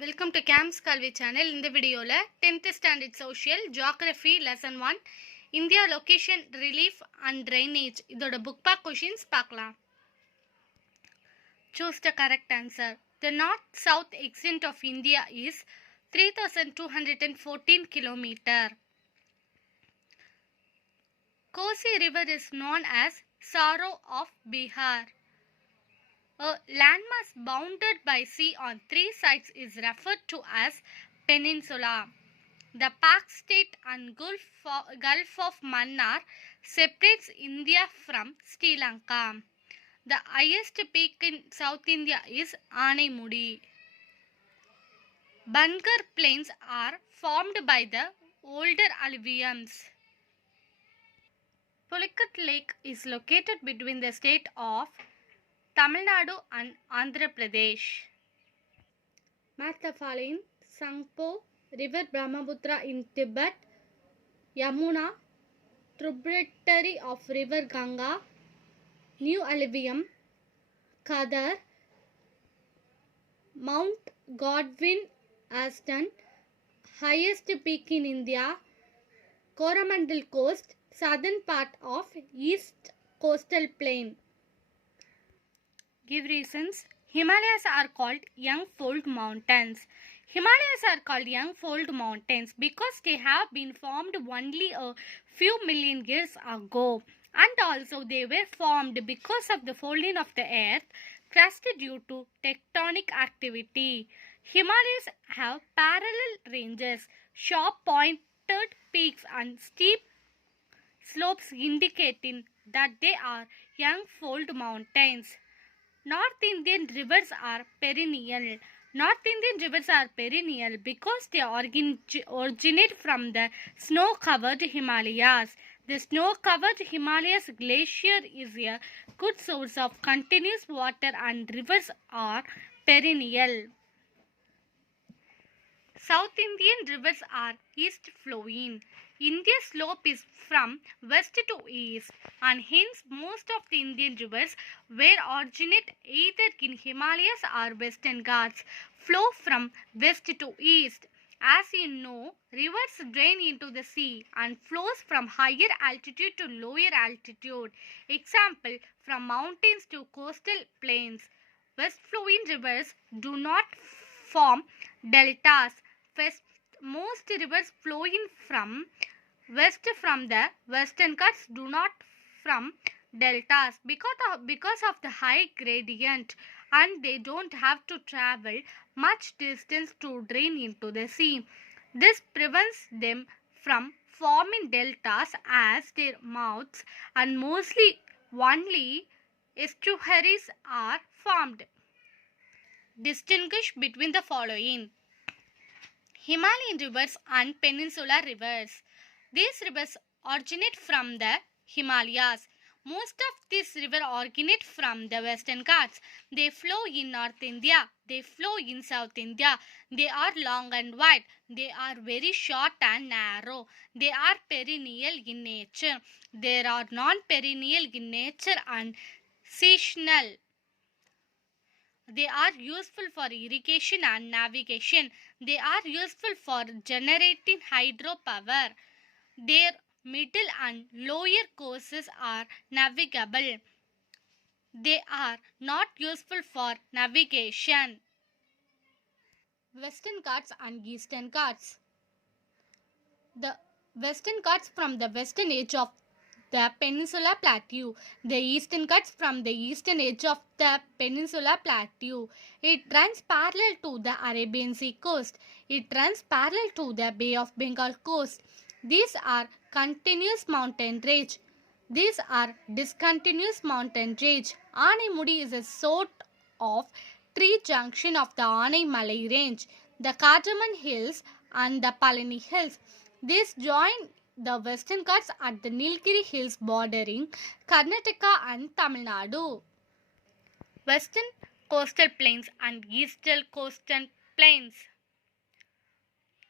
Welcome to games Kalvi channel. இந்த வீடியோவில் 10th standard social geography lesson 1 India location relief and drainage இதோட book back questions பார்க்கலாம். Choose the correct answer. The north south extent of India is 3214 kilometre. Kosi river is known as Sorrow of Bihar. A landmass bounded by sea on three sides is referred to as peninsula. The Pak state and Gulf of Mannar separates India from Sri Lanka. The highest peak in South India is Anaimudi. Bangar plains are formed by the older alluviums. Pulicat Lake is located between the state of Tamil Nadu and Andhra Pradesh. Match the following: Sangpo, River Brahmaputra in Tibet, Yamuna, tributary of River Ganga, New Alluvium, Kadar, Mount Godwin Aston, highest peak in India, Coromandel Coast, southern part of East Coastal Plain. Give reasons. Himalayas are called young fold mountains. Himalayas are called young fold mountains because they have been formed only a few million years ago, and also they were formed because of the folding of the earth crust due to tectonic activity. Himalayas have parallel ranges, sharp pointed peaks and steep slopes indicating that they are young fold mountains. North Indian rivers are perennial. North Indian rivers are perennial because they originate from the snow-covered Himalayas. The snow-covered Himalayas glacier is a good source of continuous water, and rivers are perennial. South Indian rivers are east flowing. India's slope is from west to east, and hence most of the Indian rivers where originate either in Himalayas or Western Ghats flow from west to east. As you know, rivers drain into the sea and flows from higher altitude to lower altitude. Example, from mountains to coastal plains. West flowing rivers do not form deltas. Most rivers flowing from west from the Western Ghats do not from deltas because of the high gradient, and they don't have to travel much distance to drain into the sea. This prevents them from forming deltas as their mouths, and mostly only estuaries are formed. Distinguish between the following: Himalayan rivers and peninsular rivers. These rivers originate from the Himalayas. Most of these rivers originate from the Western Ghats. They flow in North India. They flow in South India. They are long and wide. They are very short and narrow. They are perennial in nature. They are non-perennial in nature and seasonal. They are useful for irrigation and navigation. They are useful for generating hydropower. Their middle and lower courses are navigable. They are not useful for navigation. Western Ghats and Eastern Ghats. The Western Ghats from the western edge of the Peninsula Plateau. The Eastern Ghats from the eastern edge of the Peninsula Plateau. It runs parallel to the Arabian Sea coast. It runs parallel to the Bay of Bengal coast. These are continuous mountain range. These are discontinuous mountain range. Anaimudi is a sort of tree junction of the Anaimalai range, the Cardamom Hills and the Palani Hills. These join the Western Ghats at the Nilgiri Hills bordering Karnataka and Tamil Nadu. Western coastal plains and eastern coastal plains.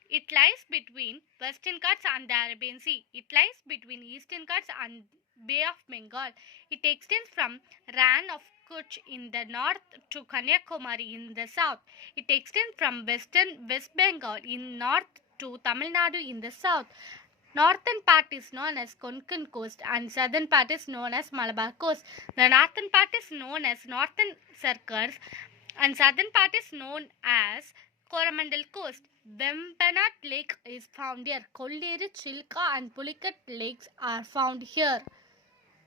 It lies between Western Ghats and the Arabian Sea. It lies between Eastern Ghats and Bay of Bengal. It extends from Rann of Kutch in the north to Kanyakumari in the south. It extends from western West Bengal in north to Tamil Nadu in the south. Northern part is known as Konkan coast and southern part is known as Malabar coast. The northern part is known as Northern Circus and southern part is known as Coromandel coast. Vembanad Lake is found here. Kolleri, Chilka and Pulikat lakes are found here.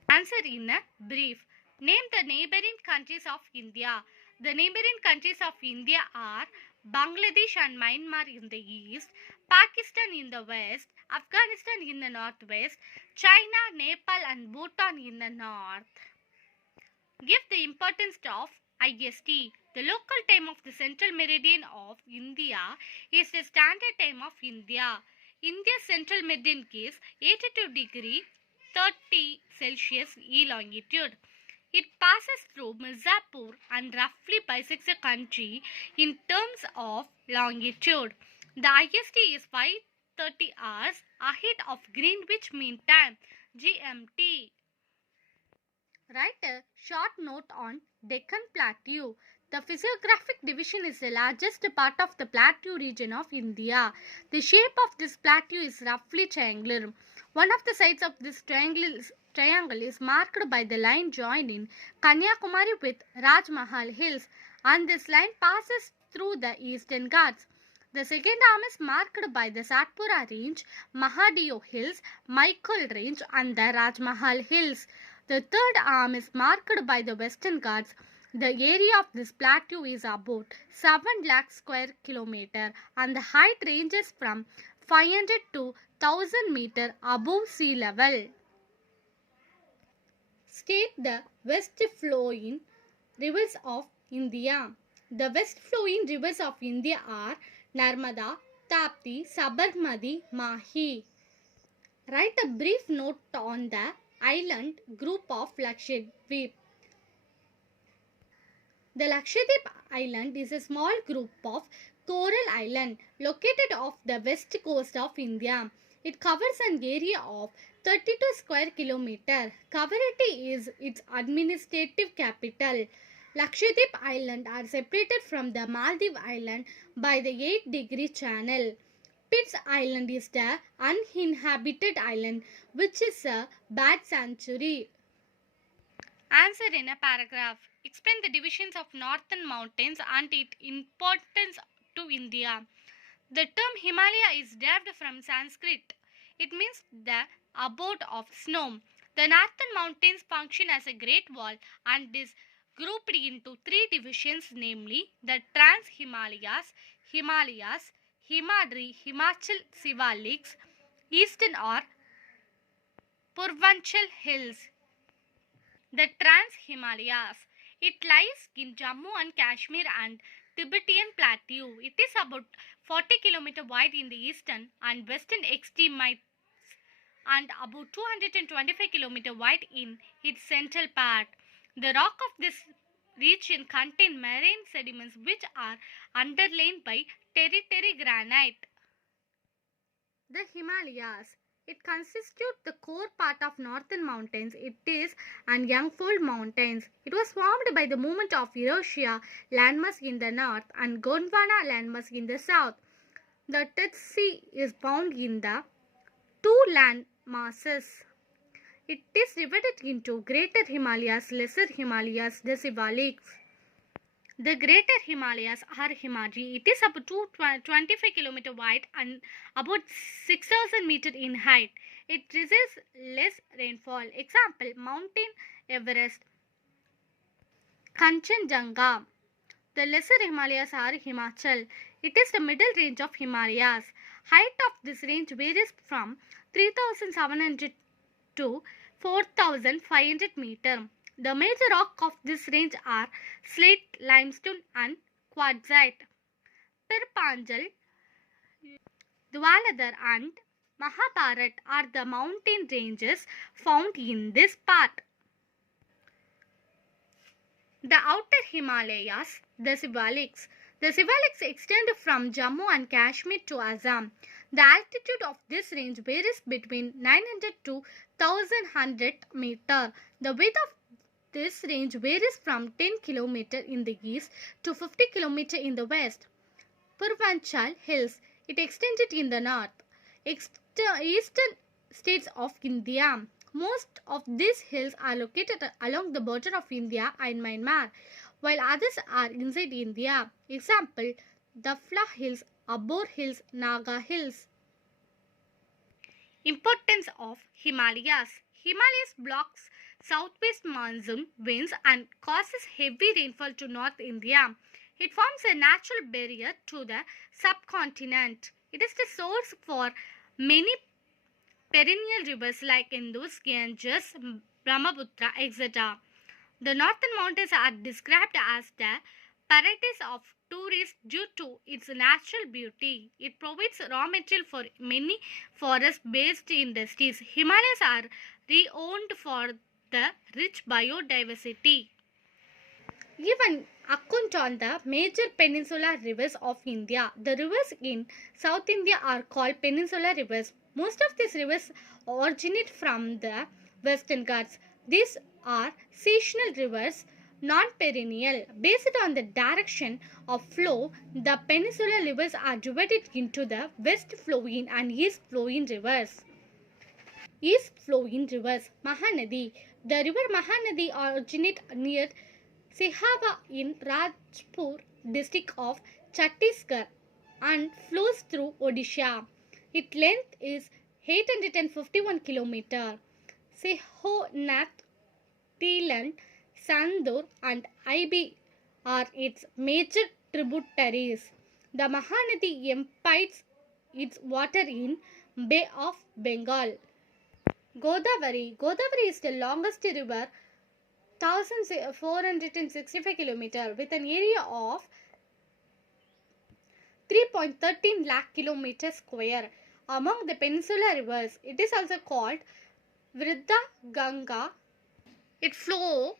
Answer in a brief. Name the neighboring countries of India. The neighboring countries of India are Bangladesh and Myanmar in the east, Pakistan in the west, Afghanistan in the northwest, China, Nepal and Bhutan in the north. Give the importance of IST. The local time of the central meridian of India is the standard time of India. India's central meridian is 82 degree 30 Celsius E longitude. It passes through Mirzapur and roughly bisects the country in terms of longitude. The IST is 5:30 hours ahead of Greenwich Mean Time (GMT). Write a short note on Deccan Plateau. The physiographic division is the largest part of the plateau region of India. The shape of this plateau is roughly triangular. One of the sides of this triangle is marked by the line joining Kanyakumari with Rajmahal Hills, and this line passes through the Eastern Ghats. The second arm is marked by the Satpura Range, Mahadeo Hills, Michael Range and the Rajmahal Hills. The third arm is marked by the Western Ghats. The area of this plateau is about 7 lakh square kilometer and the height ranges from 500 to 1000 meter above sea level. State the west flowing rivers of India. The west flowing rivers of India are Narmada, Tapti, Sabarmati, Mahi. Write a brief note on the island group of Lakshadweep. The Lakshadweep Island is a small group of coral islands located off the west coast of India. It covers an area of 32 square kilometer. Kavaratti is its administrative capital. Lakshadweep Island are separated from the Maldives Island by the 8-degree channel. Pitts Island is the uninhabited island, which is a bat sanctuary. Answer in a paragraph. Explain the divisions of northern mountains and its importance to India. The term Himalaya is derived from Sanskrit. It means the abode of snow. The northern mountains function as a great wall and is grouped into 3 divisions, namely the Trans-Himalayas, Himalayas, Himadri, Himachal Shivaliks, Eastern or Purvanchal Hills. The Trans-Himalayas. It lies in Jammu and Kashmir and Tibetan Plateau. It is about 40 km wide in the eastern and western extremities and about 225 km wide in its central part. The rock of this region contains marine sediments which are underlain by tertiary granite. The Himalayas. It constitutes the core part of northern mountains. It is an young-fold mountains. It was formed by the movement of Eurasia landmass in the north and Gondwana landmass in the south. The Sea is bound in the 2 land masses. It is divided into Greater Himalayas, Lesser Himalayas, the Shivaliks. The Greater Himalayas are Himadri. It is about 225 km wide and about 6000 meter in height. It receives less rainfall. Example, Mountain Everest, Kanchenjunga. The Lesser Himalayas are Himachal. It is the middle range of Himalayas. Height of this range varies from 3700 to 4500 meter. The major rock of this range are slate, limestone and quartzite. Pirpanjal, Dwaladhar and Mahabharat are the mountain ranges found in this part. The outer Himalayas, the Shivaliks. The Shivaliks extend from Jammu and Kashmir to Assam. The altitude of this range varies between 900 to 1100 meter. The width of this range varies from 10 km in the east to 50 km in the west. Purvanchal Hills, it extended in the north. Eastern states of India. Most of these hills are located along the border of India and Myanmar, while others are inside India. Example, Dafla Hills, Abor Hills, Naga Hills. Importance of Himalayas. Himalayas blocks southwest monsoon winds and causes heavy rainfall to North India. It forms a natural barrier to the subcontinent. It is the source for many perennial rivers like Indus, Ganges, Brahmaputra, etc. The northern mountains are described as the paradise of tourists due to its natural beauty. It provides raw material for many forest-based industries. Himalayas are renowned for the rich biodiversity. Even account on the major peninsular rivers of India. The rivers in South India are called peninsular rivers. Most of these rivers originate from the Western Ghats. These are seasonal rivers, non-perennial. Based on the direction of flow, the peninsular rivers are divided into the west flowing and east flowing rivers. East flowing rivers. Mahanadi. The river Mahanadi originates near Sihava in Rajpur district of Chhattisgarh and flows through Odisha. Its length is 851 km. Sehonath, Teelan, Sandur and Ibi are its major tributaries. The Mahanadi empties its water in Bay of Bengal. Godavari. Godavari is the longest river 1465 km with an area of 3.13 lakh km square. Among the peninsular rivers, it is also called Vridha Ganga. It flows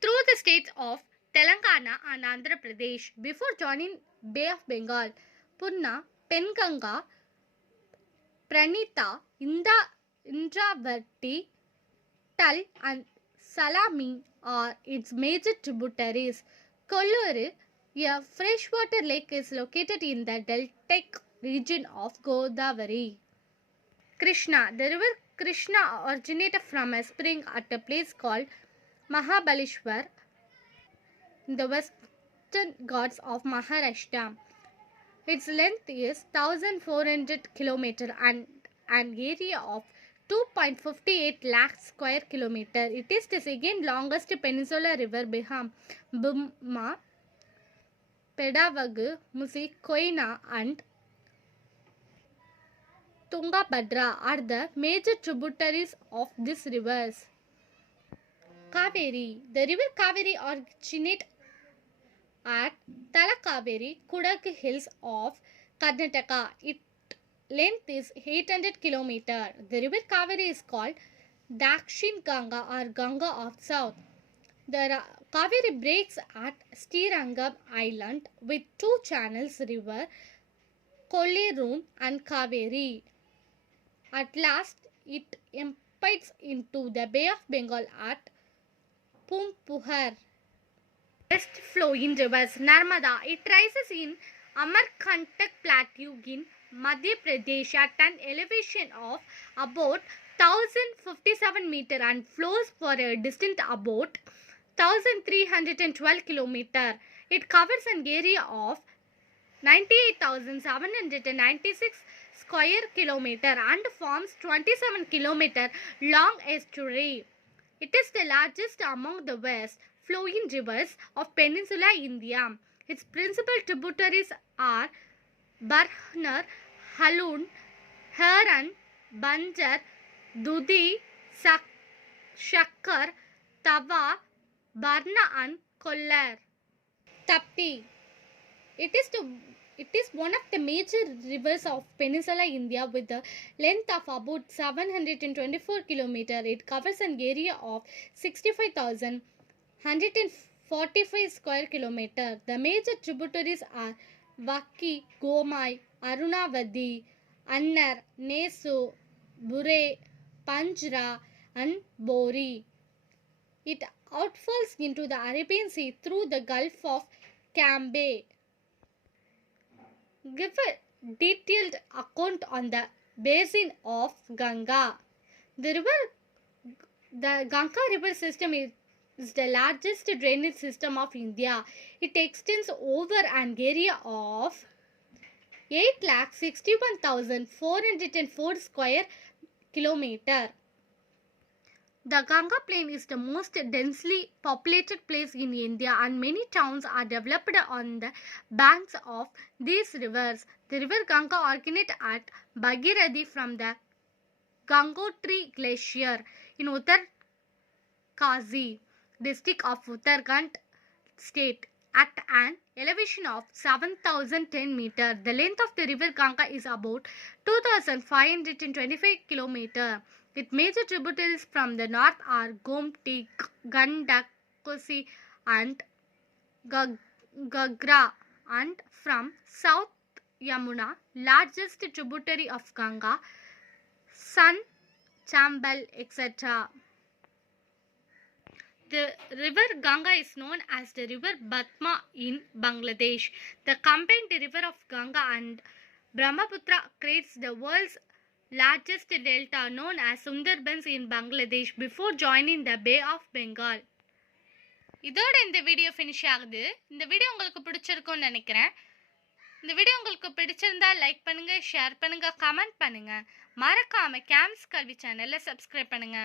through the states of Telangana and Andhra Pradesh before joining Bay of Bengal. Purna, Penganga, Pranita, Indravati, Tal and Salami are its major tributaries. Kolluru, a freshwater lake, is located in the deltaic region of Godavari. Krishna. The river Krishna originated from a spring at a place called Mahabaleshwar in the western Ghats of Maharashtra. Its length is 1400 km and an area of 2.58 lakh square kilometer. It is the second longest peninsular river behind Bhuma, Pedavagu, Musi, Koyna and Tungabhadra are the major tributaries of these rivers. Kaveri. The river Kaveri originates at Talakaveri, Kudagu Hills of Karnataka. Its length is 800 km. The river Kaveri is called Dakshin Ganga or Ganga of South. The Kaveri breaks at Srirangam Island with two channels, river Kolleroon and Kaveri. At last, it empties into the Bay of Bengal at Pumpuhar. West flowing rivers. Narmada. It rises in Amarkantak Plateau in Madhya Pradesh at an elevation of about 1057 meter and flows for a distance about 1312 km. It covers an area of 98,796 square kilometer and forms 27 km long estuary. It is the largest among the west flowing rivers of Peninsular India. Its principal tributaries are Barhnar, Halun, Heran, Banjar, Dudi, Shakkar, Tava, Barna and Kollar. Tapti. It is one of the major rivers of Peninsular India with a length of about 724 km. It covers an area of 65,145 square km. The major tributaries are Vaki, Gomai, Arunavadi, Annar, Nesu, Bure, Panjra and Bori. It outfalls into the Arabian Sea through the Gulf of Cambay. Give a detailed account on the basin of Ganga. The Ganga river system is the largest drainage system of India. It extends over an area of 8,61,404 square kilometer. The Ganga plain is the most densely populated place in India, and many towns are developed on the banks of these rivers. The river Ganga originates at Bhagirathi from the Gangotri Glacier in Uttarkashi district of Uttarakhand state at an elevation of 7,010 meters. The length of the river Ganga is about 2,525 kilometers. Its major tributaries from the north are Gomti, Gandak, Kosi and Gagra, and from south Yamuna, largest tributary of Ganga, Son, Chambal, etc. The river Ganga is known as the river Batma in Bangladesh. The combined river of Ganga and Brahmaputra creates the world's largest delta known as Sundarbans in Bangladesh before joining the Bay of Bengal. இதோட இந்த video finish ஆகுது. இந்த video உங்களுக்கு பிடிச்சிருக்கும்னு நினைக்கிறேன். இந்த video உங்களுக்கு பிடிச்சிருந்தா லைக் பண்ணுங்க, ஷேர் பண்ணுங்க, கமெண்ட் பண்ணுங்க. மறக்காம கேம்ஸ் கல்வி சேனலை சப்ஸ்கிரைப் பண்ணுங்க.